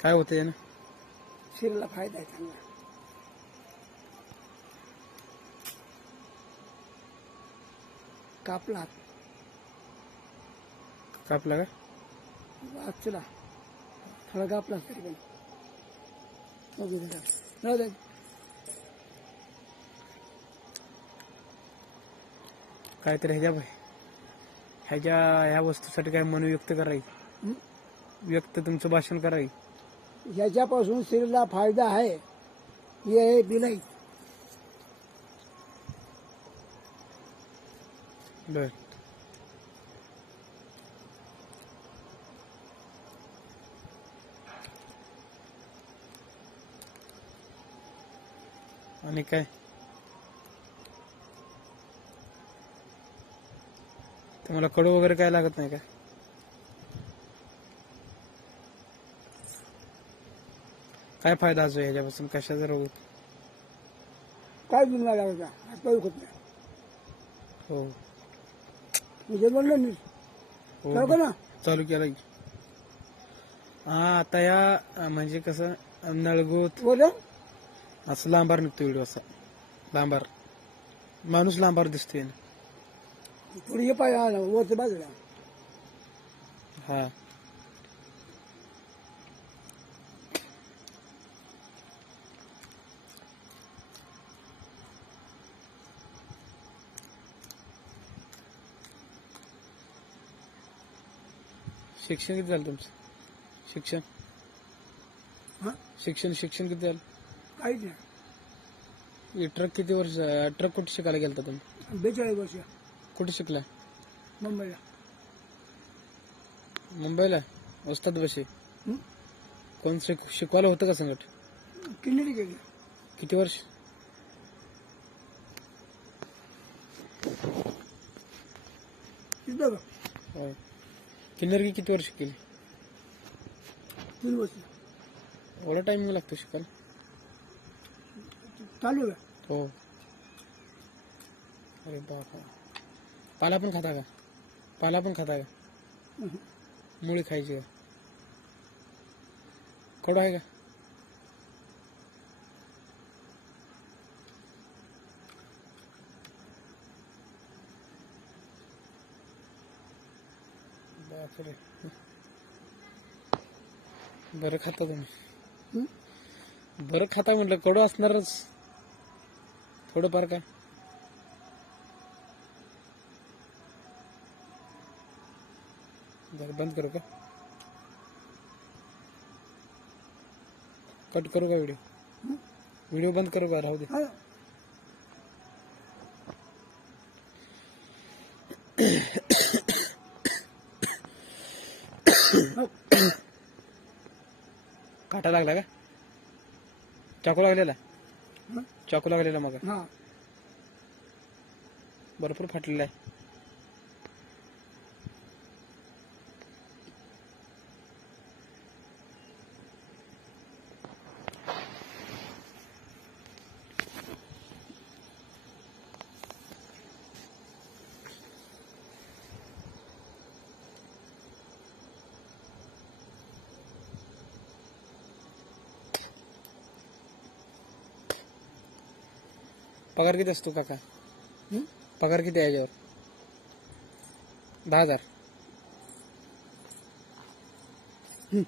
काय होतंय ना? शरीराला फायदा आहे चांगला. कापला हात, कापला का? चला थोडा कापला तरी पण बघू दे. राहू दे. काहीतरी ह्या वस्तूसाठी काय मन व्यक्त कराय, हं? व्यक्त तुमचं भाषण कराय. याच्यापासून शरीराला फायदा आहे. हे आहे बिलाई. बर. आणि काय? तुम्हाला कडू वगैरे काय लागत नाही का? काय फायदा असो ह्याच्यापासून? कशाचा रोग? काय जुना लागायचा हात होत नाही. हो म्हणजे म्हणलं मी हो का ना चालू केला की. हा आता या म्हणजे कसं नळगोत बोल असं लांबार निघतो व्हिडिओ, असा लांबार माणूस लांबार दिसतोय ना. थोडी हे पाय वरच्या बाजूला. हा शिक्षण किती झालं तुमचं? शिक्षण हा शिक्षण किती झालं? काहीच नाही. ट्रक किती वर्ष, ट्रक कुठे शिकायला गेलता तुम्ही? 42 वर्ष कुठे शिकला? मुंबईला. मुंबईला? उस्ताद बशी? हं? कोण शिकवायला होतं का संकट? किन्नरी गेली. किती वर्ष? तिथं बघ हो. किन्नरगी किती वर्ष केली? 3 वर्ष एवढा टाइम लागतो शिकायला? चालू आहे. हो. अरे बापा. पाला पण खाता का? पाला पण खाता का? मुळी खायची का? कडू आहे का? बापरे. बरं खाता तुम्ही. हं? बरं खाता म्हटलं, कडू असणारच थोडंफार का? जरा बंद करू का? कट करू का व्हिडिओ? व्हिडिओ बंद करू का? राहू दे. हा. काटा लागला का? चाकू लागलेला? हं? चाकू लागलेला मग हा भरपूर फाटलेला आहे. पगार किती असतो काका? हं? पगार किती आहे याच्यावर? 10,000. हं.